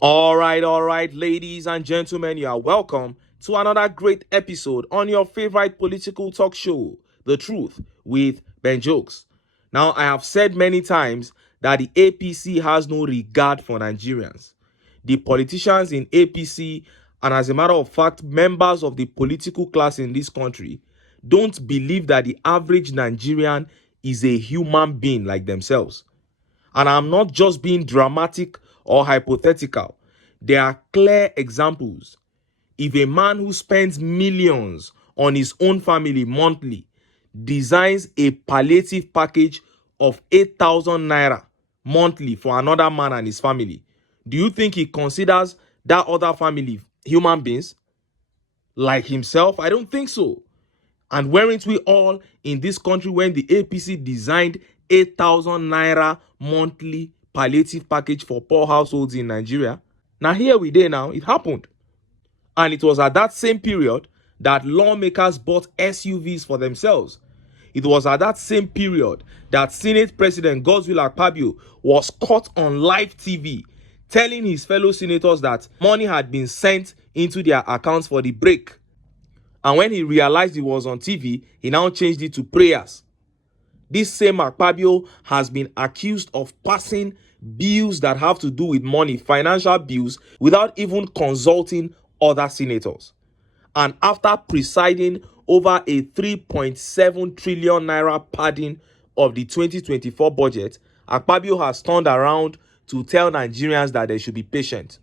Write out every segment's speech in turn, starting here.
All right, ladies and gentlemen, you are welcome to another great episode on your favorite political talk show, The Truth with Ben Jokes. Now, I have said many times that the APC has no regard for Nigerians. The politicians in APC, and as a matter of fact, members of the political class in this country, don't believe that the average Nigerian is a human being like themselves. And I'm not just being dramatic or hypothetical. There are clear examples. If a man who spends millions on his own family monthly designs a palliative package of 8,000 naira monthly for another man and his family, do you think he considers that other family human beings like himself? I don't think so. And weren't we all in this country when the APC designed 8,000 naira monthly palliative package for poor households in Nigeria? Now here we dey now, it happened. And it was at that same period that lawmakers bought SUVs for themselves. It was at that same period that Senate President Godswill Akpabio was caught on live TV telling his fellow senators that money had been sent into their accounts for the break. And when he realized he was on TV, he now changed it to prayers. This same Akpabio has been accused of passing bills that have to do with money, financial bills, without even consulting other senators. And after presiding over a 3.7 trillion naira padding of the 2024 budget, Akpabio has turned around to tell Nigerians that they should be patient.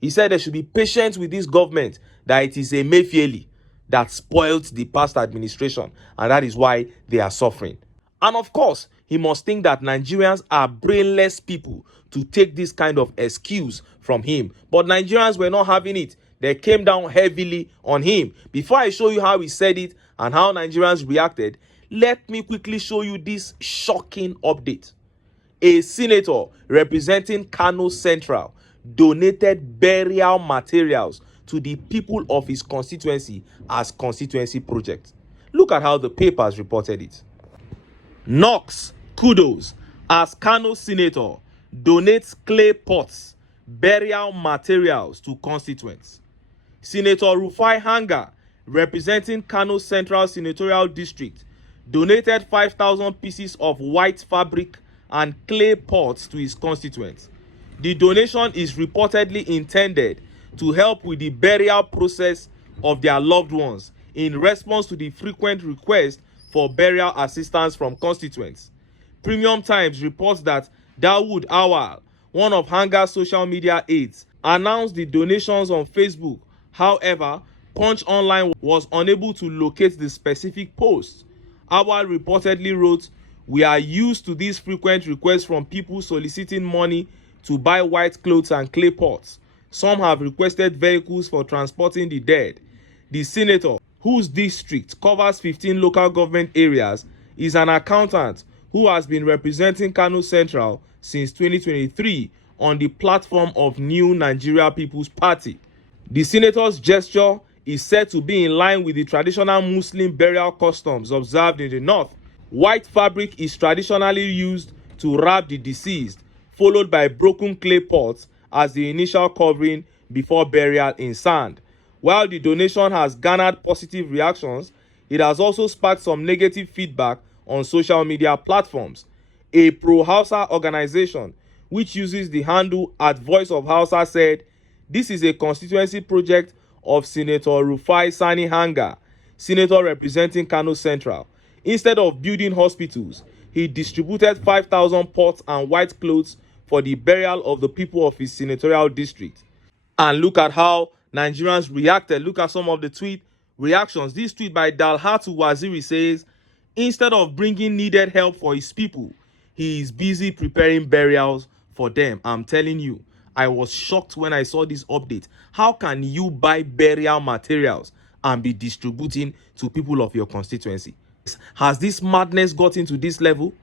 He said they should be patient with this government, that it is a EMEFIELI that spoiled the past administration, and that is why they are suffering. And of course, he must think that Nigerians are brainless people to take this kind of excuse from him. But Nigerians were not having it. They came down heavily on him. Before I show you how he said it and how Nigerians reacted, let me quickly show you this shocking update. A senator representing Kano Central donated burial materials to the people of his constituency as constituency project. Look at how the papers reported it. Knox kudos as Kano senator donates clay pots, burial materials to constituents. Senator Rufai Hanga, representing Kano Central Senatorial District, donated 5,000 pieces of white fabric and clay pots to his constituents. The donation is reportedly intended to help with the burial process of their loved ones in response to the frequent request for burial assistance from constituents. Premium Times reports that Dawood Awal, one of Hanga's social media aides, announced the donations on Facebook. However, Punch Online was unable to locate the specific post. Awal reportedly wrote, "We are used to these frequent requests from people soliciting money to buy white clothes and clay pots. Some have requested vehicles for transporting the dead." The senator, whose district covers 15 local government areas, is an accountant who has been representing Kano Central since 2023 on the platform of New Nigeria People's Party. The senator's gesture is said to be in line with the traditional Muslim burial customs observed in the north. White fabric is traditionally used to wrap the deceased, followed by broken clay pots as the initial covering before burial in sand. While the donation has garnered positive reactions, it has also sparked some negative feedback on social media platforms. A pro-Hausa organization, which uses the handle @VoiceOfHausa, said, "This is a constituency project of Senator Rufai Sani Hanga, senator representing Kano Central. Instead of building hospitals, he distributed 5,000 pots and white clothes for the burial of the people of his senatorial district." And look at how Nigerians reacted. Look at some of the tweet reactions. This tweet by Dalhatu Waziri says, "Instead of bringing needed help for his people, he is busy preparing burials for them." I'm telling you, I was shocked when I saw this update. How can you buy burial materials and be distributing to people of your constituency? Has this madness gotten to this level?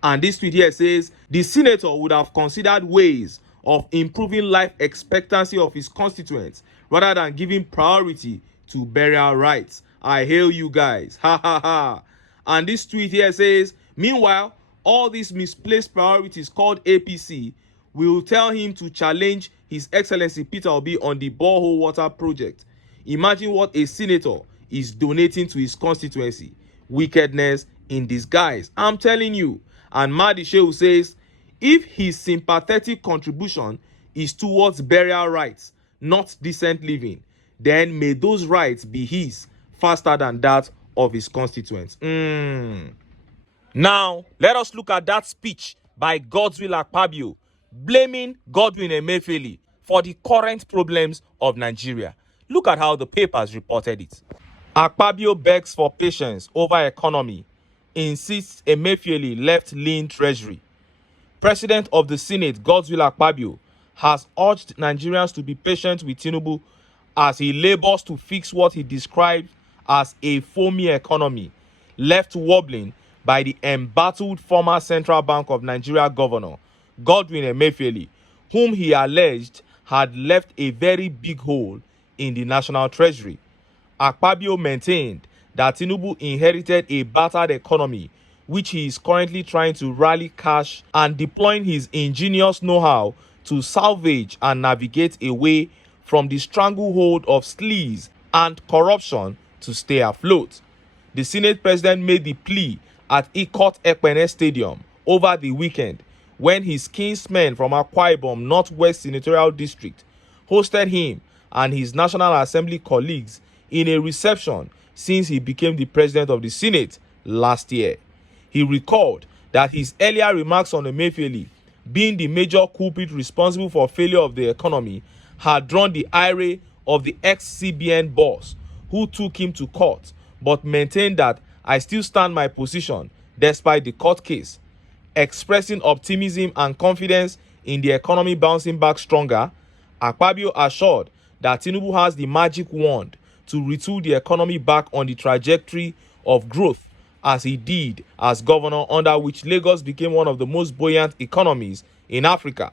And this tweet here says, "The senator would have considered ways of improving life expectancy of his constituents rather than giving priority to burial rights. I hail you guys. Ha ha ha." And this tweet here says, "Meanwhile, all these misplaced priorities called APC will tell him to challenge His Excellency Peter Obi on the borehole water project. Imagine what a senator is donating to his constituency. Wickedness in disguise. I'm telling you. And Madi Shehu says, if his sympathetic contribution is towards burial rights, not decent living, then may those rights be his faster than that of his constituents. Now, let us look at that speech by Godswill Akpabio, blaming Godwin Emefiele for the current problems of Nigeria. Look at how the papers reported it. Akpabio begs for patience over economy, insists Emefiele left lean treasury. President of the Senate, Godswill Akpabio, has urged Nigerians to be patient with TINUBU as he labors to fix what he described as a foamy economy, left wobbling by the embattled former Central Bank of Nigeria governor, Godwin Emefiele, whom he alleged had left a very big hole in the national treasury. Akpabio maintained that TINUBU inherited a battered economy, which he is currently trying to rally cash and deploying his ingenious know-how to salvage and navigate away from the stranglehold of sleaze and corruption to stay afloat. The Senate president made the plea at Ikot Ekpene Stadium over the weekend when his kinsmen from Akwa Ibom Northwest Senatorial District hosted him and his National Assembly colleagues in a reception since he became the president of the Senate last year. He recalled that his earlier remarks on Emefiele being the major culprit responsible for failure of the economy had drawn the ire of the ex-CBN boss, who took him to court, but maintained that I still stand my position despite the court case. Expressing optimism and confidence in the economy bouncing back stronger, Akpabio assured that TINUBU has the magic wand to retool the economy back on the trajectory of growth as he did as governor, under which Lagos became one of the most buoyant economies in Africa.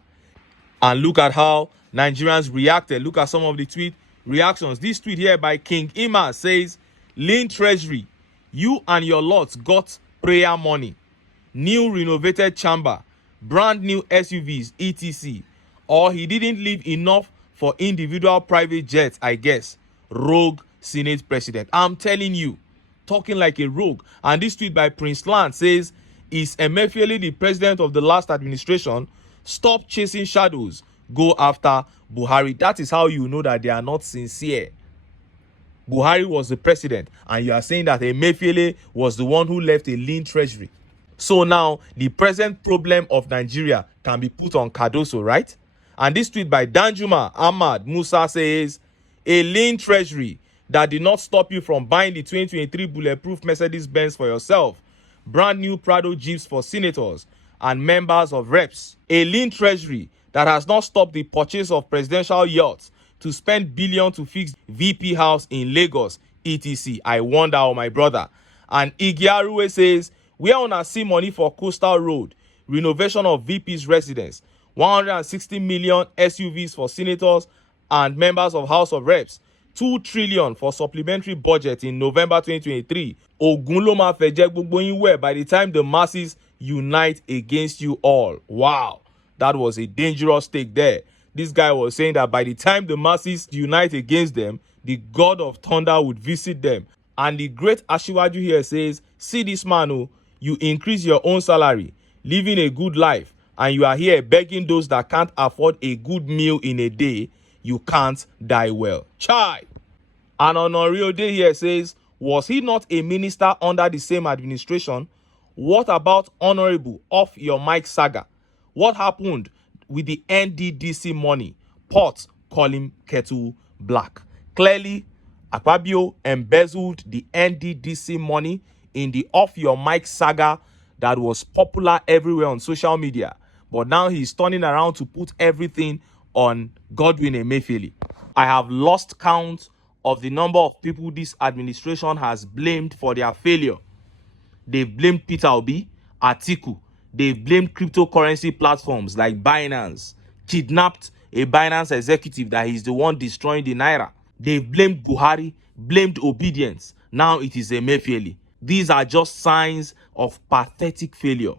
And look at how Nigerians reacted. Look at some of the tweet reactions. This tweet here by King Ima says, lean treasury, you and your lots got prayer money, new renovated chamber, brand new SUVs, etc. Or he didn't leave enough for individual private jets, I guess. Rogue Senate president. I'm telling you, talking like a rogue. And this tweet by Prince Land says, is Emefiele the president of the last administration? Stop chasing shadows. Go after Buhari. That is how you know that they are not sincere. Buhari was the president, and you are saying that Emefiele was the one who left a lean treasury. So now the present problem of Nigeria can be put on Cardoso, right? And this tweet by Danjuma Ahmad Musa says, a lean treasury that did not stop you from buying the 2023 bulletproof Mercedes-Benz for yourself, brand new Prado Jeeps for senators and members of reps. A lean treasury that has not stopped the purchase of presidential yachts to spend billions to fix VP house in Lagos, etc. I wonder, oh my brother. And Igiaruwe says, we are on a see money for Coastal Road, renovation of VP's residence, 160 million SUVs for senators and members of House of Reps, 2 trillion for supplementary budget in November 2023. Ogunloma feje gbogbo yin we by the time the masses unite against you all. Wow, that was a dangerous take there. This guy was saying that by the time the masses unite against them, the God of thunder would visit them. And the great Ashiwaju here says, see this man, oh, you increase your own salary, living a good life, and you are here begging those that can't afford a good meal in a day. You can't die well. Chai! And Honorio Day here says, was he not a minister under the same administration? What about Honorable off your mic saga? What happened with the NDDC money? Pot call him kettle black. Clearly, Akpabio embezzled the NDDC money in the off your mic saga that was popular everywhere on social media. But now he's turning around to put everything on Godwin Emefiele. I have lost count of the number of people this administration has blamed for their failure. They've blamed Peter Obi, Atiku. They've blamed cryptocurrency platforms like Binance, kidnapped a Binance executive that he's the one destroying the Naira. They've blamed Buhari, blamed obedience. Now it is Emefiele. These are just signs of pathetic failure.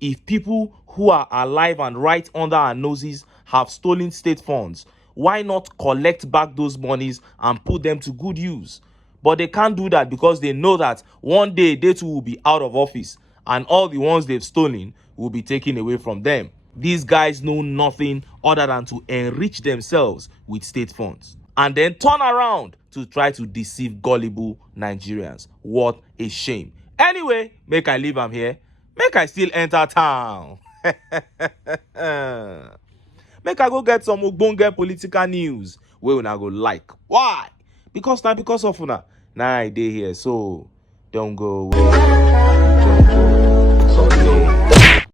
If people who are alive and right under our noses have stolen state funds, why not collect back those monies and put them to good use? But they can't do that because they know that one day they too will be out of office and all the ones they've stolen will be taken away from them. These guys know nothing other than to enrich themselves with state funds and then turn around to try to deceive gullible Nigerians. What a shame. Anyway, make I leave am here. Make I still enter town. Make I go get some ogbonge political news wey una go like. Why? Because of una. Now I dey here, so don't go away.